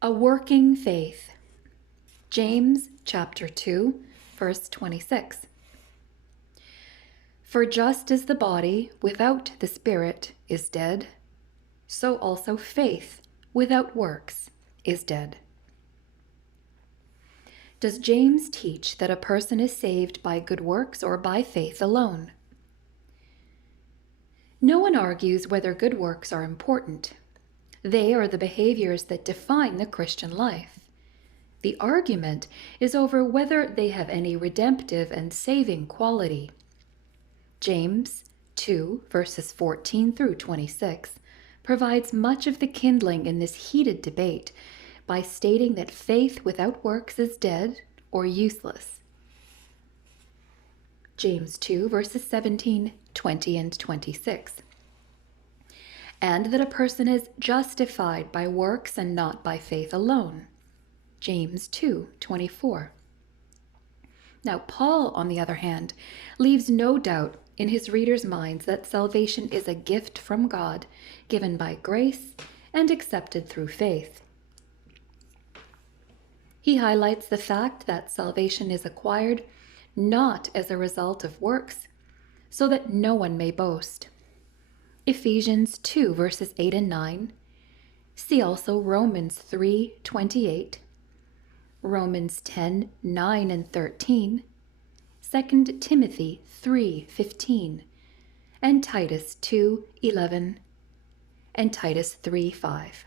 A working faith. James chapter 2, verse 26. For just as the body without the spirit is dead, so also faith without works is dead. Does James teach that a person is saved by good works or by faith alone? No one argues whether good works are important. They are the behaviors that define the Christian life. The argument is over whether they have any redemptive and saving quality. James 2, verses 14 through 26, provides much of the kindling in this heated debate by stating that faith without works is dead or useless. James 2, verses 17, 20, and 26. And that a person is justified by works and not by faith alone. James 2, 24. Now, Paul, on the other hand, leaves no doubt in his readers' minds that salvation is a gift from God, given by grace and accepted through faith. He highlights the fact that salvation is acquired not as a result of works, so that no one may boast. Ephesians 2, verses 8 and 9. See also Romans 3, 28. Romans 10, 9 and 13. 2 Timothy 3, 15. And Titus 2, 11. And Titus 3, 5.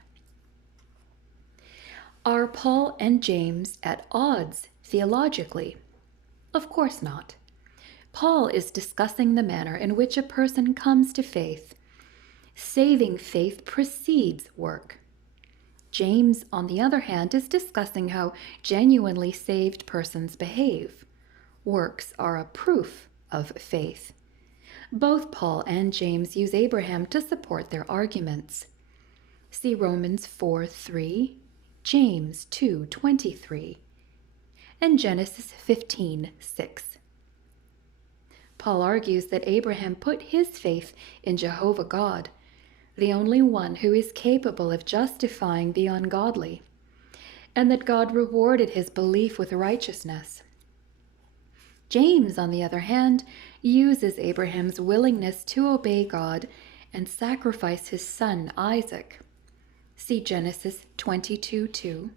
Are Paul and James at odds theologically? Of course not. Paul is discussing the manner in which a person comes to faith. Saving faith precedes work. James, on the other hand, is discussing how genuinely saved persons behave. Works are a proof of faith. Both Paul and James use Abraham to support their arguments. See Romans 4, 3, James 2, 23, and Genesis 15, 6. Paul argues that Abraham put his faith in Jehovah God, the only one who is capable of justifying the ungodly, and that God rewarded his belief with righteousness. James, on the other hand, uses Abraham's willingness to obey God and sacrifice his son Isaac. See Genesis 22:2.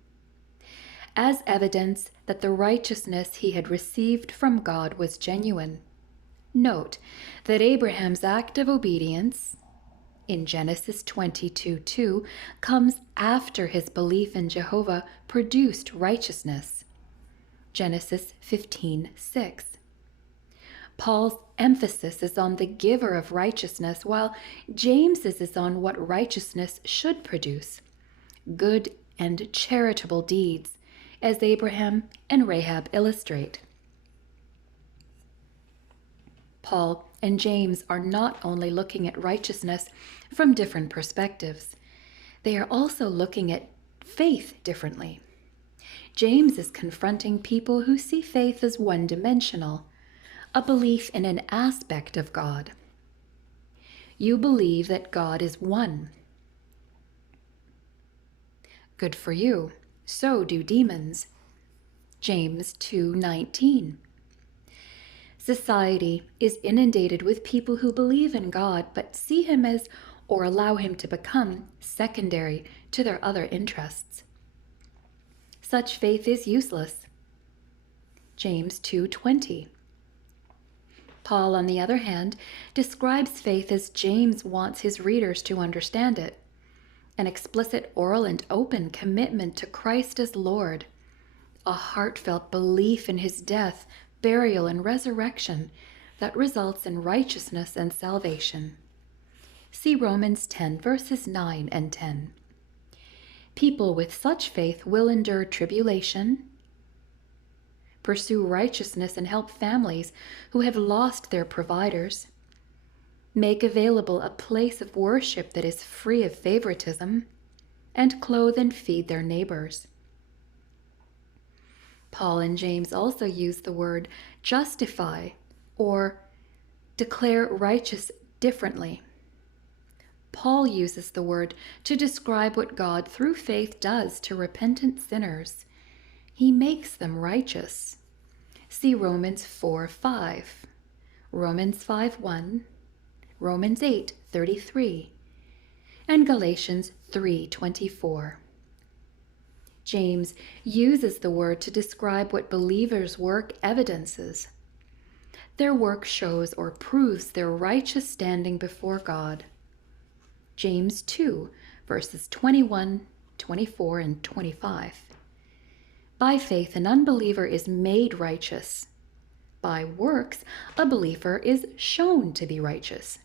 As evidence that the righteousness he had received from God was genuine. Note that Abraham's act of obedience in Genesis 22:2 comes after his belief in Jehovah produced righteousness. Genesis 15:6. Paul's emphasis is on the giver of righteousness, while James's is on what righteousness should produce, good and charitable deeds, as Abraham and Rahab illustrate. Paul and James are not only looking at righteousness from different perspectives, they are also looking at faith differently. James is confronting people who see faith as one-dimensional, a belief in an aspect of God. You believe that God is one. Good for you. So do demons. James 2:19. Society is inundated with people who believe in God but see him as, or allow him to become, secondary to their other interests. Such faith is useless. James 2:20. Paul, on the other hand, describes faith as James wants his readers to understand it. An explicit oral and open commitment to Christ as Lord, a heartfelt belief in his death, burial, and resurrection that results in righteousness and salvation. See Romans 10, verses 9 and 10. People with such faith will endure tribulation, pursue righteousness, and help families who have lost their providers, make available a place of worship that is free of favoritism, and clothe and feed their neighbors. Paul and James also use the word justify or declare righteous differently. Paul uses the word to describe what God through faith does to repentant sinners. He makes them righteous. See Romans 4:5, Romans 5:1, Romans 8:33, and Galatians 3:24. James uses the word to describe what believers' work evidences. Their work shows or proves their righteous standing before God. James 2, verses 21, 24, and 25. By faith, an unbeliever is made righteous. By works, a believer is shown to be righteous.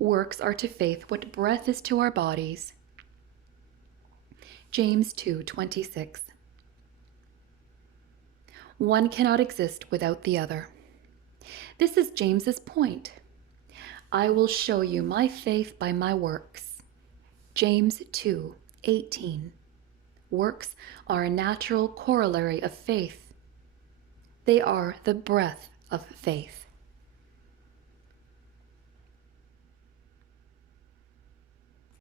Works are to faith what breath is to our bodies. James 2:26. One cannot exist without the other. This is James's point. I will show you my faith by my works. James 2:18. Works are a natural corollary of faith. They are the breath of faith.